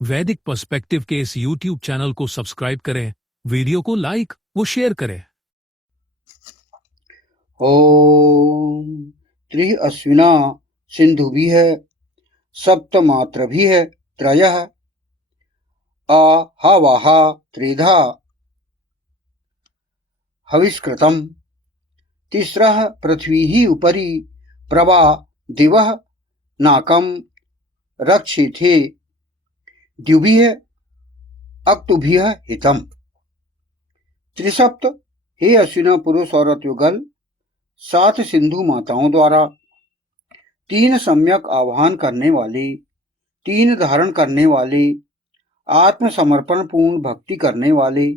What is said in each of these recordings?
वैदिक पर्सपेक्टिव के इस YouTube चैनल को सब्सक्राइब करें, वीडियो को लाइक व शेयर करें। ओम त्रिः अश्विना सिंधुभिः सप्तमात्रभिः त्रयः आहवः त्रिधा हविष्कृतम् तिस्रः पृथ्वीः उपरि प्रवा दिवः नाकम् रक्षिथे द्युभिः अक्तुभिः हितम्। त्रिसप्त हे अश्विना पुरुष औरत युगल 7 सिंधु माताओं द्वारा 3 सम्यक आह्वान करने वाली, 3 धारण करने वाली, आत्मसमर्पण पूर्ण भक्ति करने वाली,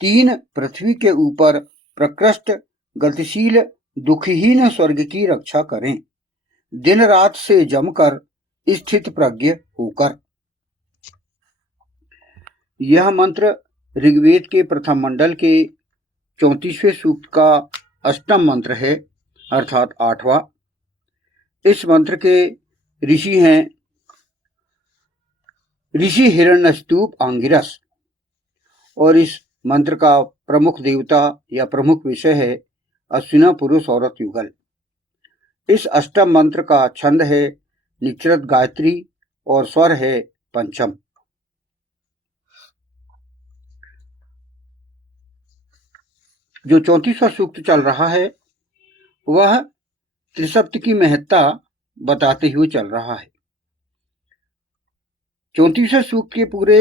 3 पृथ्वी के ऊपर प्रकृष्ट गतिशील दुखहीन स्वर्ग की रक्षा करें, दिन रात से जमकर स्थित प्रज्ञ होकर। यह मंत्र ऋग्वेद के प्रथम मंडल के 34वें सूक्त का अष्टम मंत्र है, अर्थात 8वां। इस मंत्र के ऋषि हैं ऋषि हिरण्यस्तूप आंगिरस, और इस मंत्र का प्रमुख देवता या प्रमुख विषय है अश्विना पुरुष औरत युगल। इस अष्टम मंत्र का छंद है निचरत गायत्री और स्वर है पंचम। जो 34वां सूक्त चल रहा है वह त्रिसप्त की महत्ता बताते हुए चल रहा है। 34वें सूक्त के पूरे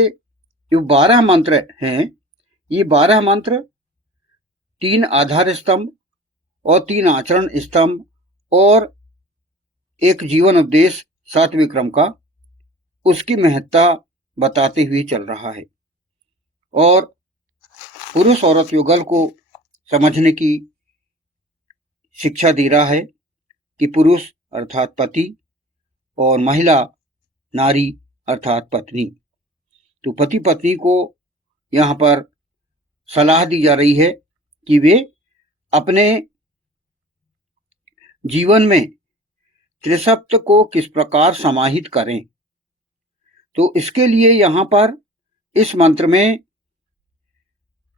जो 12 मंत्र हैं, ये 12 मंत्र 3 आधार स्तंभ और 3 आचरण स्तंभ और एक जीवन उपदेश 7वें क्रम का, उसकी महत्ता बताते हुए चल रहा है और पुरुष औरत युगल को समझने की शिक्षा दे रहा है कि पुरुष अर्थात पति और महिला नारी अर्थात पत्नी। तो पति पत्नी को यहाँ पर सलाह दी जा रही है कि वे अपने जीवन में त्रिसप्त को किस प्रकार समाहित करें। तो इसके लिए यहाँ पर इस मंत्र में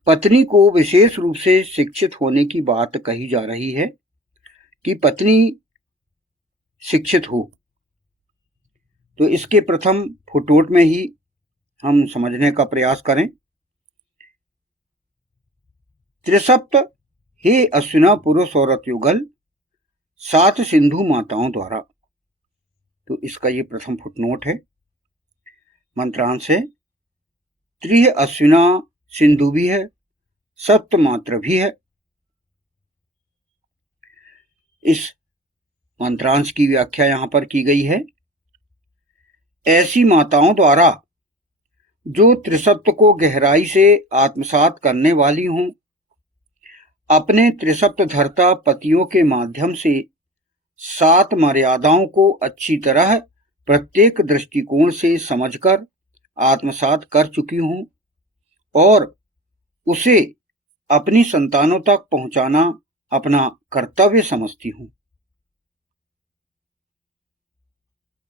पत्नी को विशेष रूप से शिक्षित होने की बात कही जा रही है कि पत्नी शिक्षित हो। तो इसके प्रथम फुटनोट में ही हम समझने का प्रयास करें। त्रिसप्त हे अश्विना पुरुष औरत युगल 7 सिंधु माताओं द्वारा। तो इसका ये प्रथम फुटनोट है। मंत्रांश है त्रिः अश्विना सिंधु भी है, सप्त मात्र भी है। इस मंत्रांश की व्याख्या यहां पर की गई है। ऐसी माताओं द्वारा जो त्रिसप्त को गहराई से आत्मसात करने वाली हों, अपने त्रिसप्त धर्ता पतियों के माध्यम से 7 मर्यादाओं को अच्छी तरह प्रत्येक दृष्टिकोण से समझकर आत्मसात कर चुकी हूं और उसे अपनी संतानों तक पहुंचाना अपना कर्तव्य समझती हूं।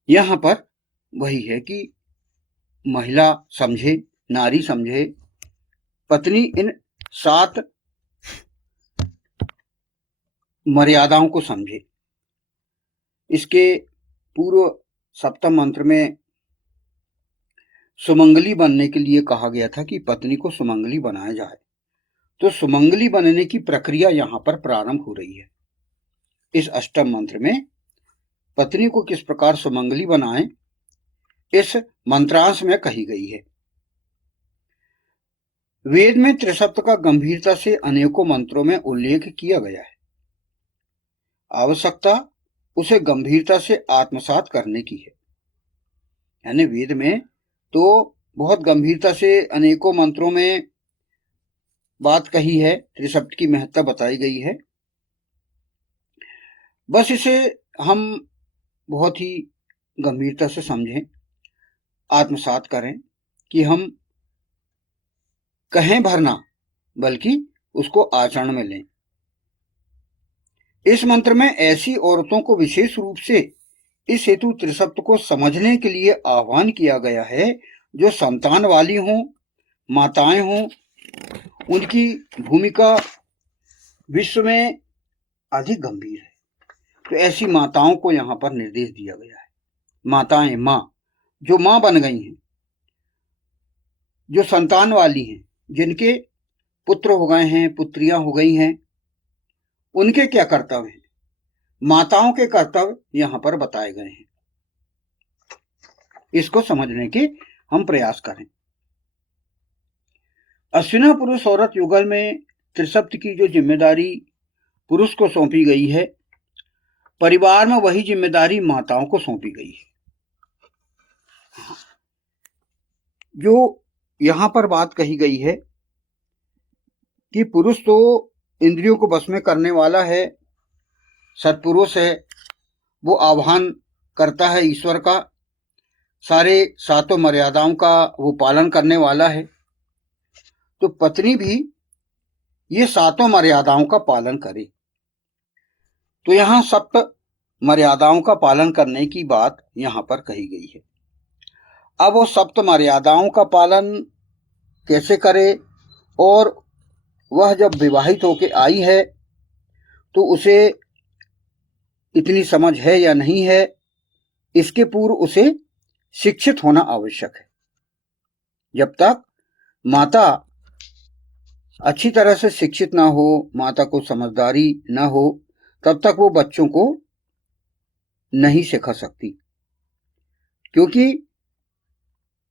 यहां पर वही है कि महिला समझे, नारी समझे, पत्नी इन 7 मर्यादाओं को समझे। इसके पूर्व सप्तम मंत्र में सुमंगली बनने के लिए कहा गया था कि पत्नी को सुमंगली बनाया जाए। तो सुमंगली बनने की प्रक्रिया यहां पर प्रारंभ हो रही है। इस अष्टम मंत्र में पत्नी को किस प्रकार सुमंगली बनाएं, इस मंत्रांश में कही गई है। वेद में त्रिसप्त का गंभीरता से अनेकों मंत्रों में उल्लेख किया गया है। आवश्यकता उसे गंभीरता से आत्मसात करने की है। यानी वेद में तो बहुत गंभीरता से अनेकों मंत्रों में बात कही है, त्रिसप्त की महत्ता बताई गई है। बस इसे हम बहुत ही गंभीरता से समझें, आत्मसात करें कि हम कहें भरना बल्कि उसको आचरण में लें। इस मंत्र में ऐसी औरतों को विशेष रूप से इस हेतु त्रिसप्त को समझने के लिए आह्वान किया गया है। जो संतान वाली हों, माताएं हों, उनकी भूमिका विश्व में अधिक गंभीर है। तो ऐसी माताओं को यहाँ पर निर्देश दिया गया है। माताएं, माँ, जो माँ बन गई हैं, जो संतान वाली हैं, जिनके पुत्र हो गए हैं, पुत्रियां हो गई हैं, उनके क्या कर्तव्य हैं, माताओं के कर्तव्य यहाँ पर बताए गए हैं। इसको समझने के हम प्रयास करें। अश्विना पुरुष औरत युगल में त्रिसप्त की जो जिम्मेदारी पुरुष को सौंपी गई है, परिवार में वही जिम्मेदारी माताओं को सौंपी गई है। जो यहां पर बात कही गई है कि पुरुष तो इंद्रियों को बस में करने वाला है, सत्पुरुष है, वो आह्वान करता है ईश्वर का, सारे सातों मर्यादाओं का वो पालन करने वाला है। तो पत्नी भी ये सातों मर्यादाओं का पालन करे। तो यहाँ सप्त मर्यादाओं का पालन करने की बात यहाँ पर कही गई है। अब वो सप्त मर्यादाओं का पालन कैसे करे, और वह जब विवाहित होके आई है तो उसे इतनी समझ है या नहीं है, इसके पूर्व उसे शिक्षित होना आवश्यक है। जब तक माता अच्छी तरह से शिक्षित ना हो, माता को समझदारी ना हो, तब तक वो बच्चों को नहीं सिखा सकती। क्योंकि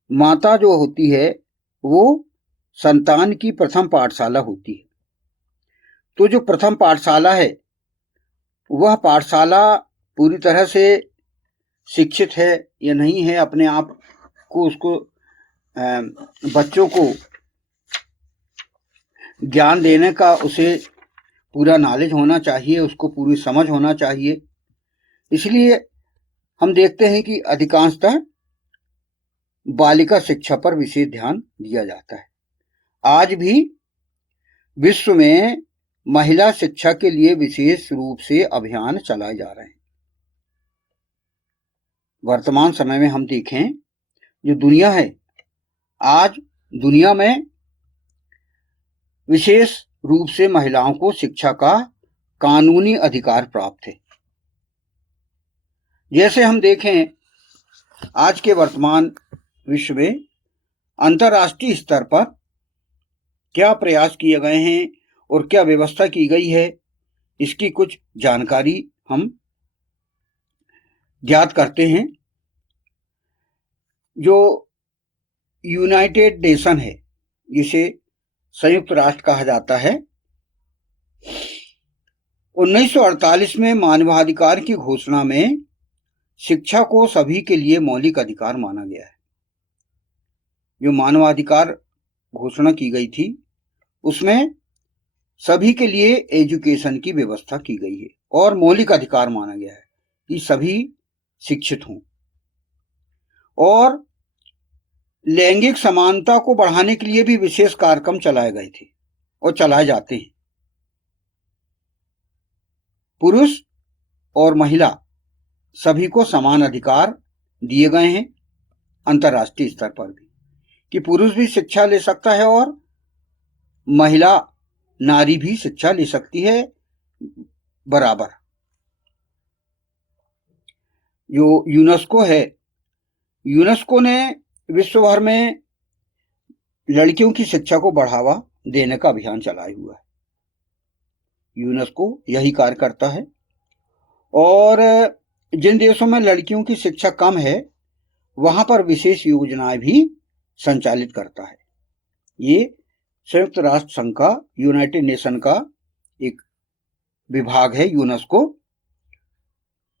माता जो होती है वो संतान की प्रथम पाठशाला होती है। तो जो प्रथम पाठशाला है, वह पाठशाला पूरी तरह से शिक्षित है या नहीं है, अपने आप को, उसको बच्चों को ज्ञान देने का उसे पूरा नॉलेज होना चाहिए, उसको पूरी समझ होना चाहिए। इसलिए हम देखते हैं कि अधिकांशतः बालिका शिक्षा पर विशेष ध्यान दिया जाता है। आज भी विश्व में महिला शिक्षा के लिए विशेष रूप से अभियान चलाए जा रहे हैं। वर्तमान समय में हम देखें, जो दुनिया है, आज दुनिया में विशेष रूप से महिलाओं को शिक्षा का कानूनी अधिकार प्राप्त है। जैसे हम देखें, आज के वर्तमान विश्व में अंतर्राष्ट्रीय स्तर पर क्या प्रयास किए गए हैं और क्या व्यवस्था की गई है, इसकी कुछ जानकारी हम ज्ञात करते हैं। जो यूनाइटेड नेशन है, जिसे संयुक्त राष्ट्र कहा जाता है, 1948 में मानवाधिकार की घोषणा में शिक्षा को सभी के लिए मौलिक अधिकार माना गया है। जो मानवाधिकार घोषणा की गई थी, उसमें सभी के लिए एजुकेशन की व्यवस्था की गई है और मौलिक अधिकार माना गया है कि सभी शिक्षित हों। और लैंगिक समानता को बढ़ाने के लिए भी विशेष कार्यक्रम चलाए गए थे और चलाए जाते हैं। पुरुष और महिला सभी को समान अधिकार दिए गए हैं अंतर्राष्ट्रीय स्तर पर भी, कि पुरुष भी शिक्षा ले सकता है और महिला नारी भी शिक्षा ले सकती है बराबर। जो यूनेस्को है, यूनेस्को ने विश्व भर में लड़कियों की शिक्षा को बढ़ावा देने का अभियान चलाया हुआ है। यूनेस्को यही कार्य करता है। और जिन देशों में लड़कियों की शिक्षा कम है, वहां पर विशेष योजनाएं भी संचालित करता है। ये संयुक्त राष्ट्र संघ का, यूनाइटेड नेशन का एक विभाग है यूनेस्को,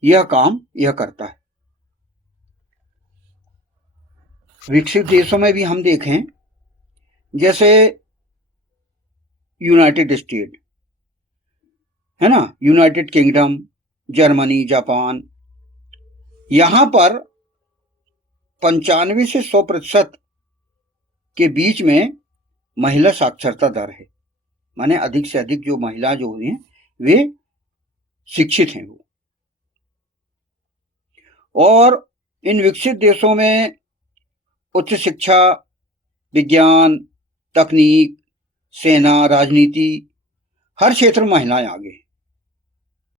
यह काम यह करता है। विकसित देशों में भी हम देखें, जैसे यूनाइटेड स्टेट है ना, यूनाइटेड किंगडम, जर्मनी, जापान, यहां पर 95 से 100% के बीच में महिला साक्षरता दर है। माने अधिक से अधिक जो महिला जो हुई हैं वे शिक्षित हैं वो। और इन विकसित देशों में उच्च शिक्षा, विज्ञान, तकनीक, सेना, राजनीति, हर क्षेत्र में महिलाएं आगे हैं।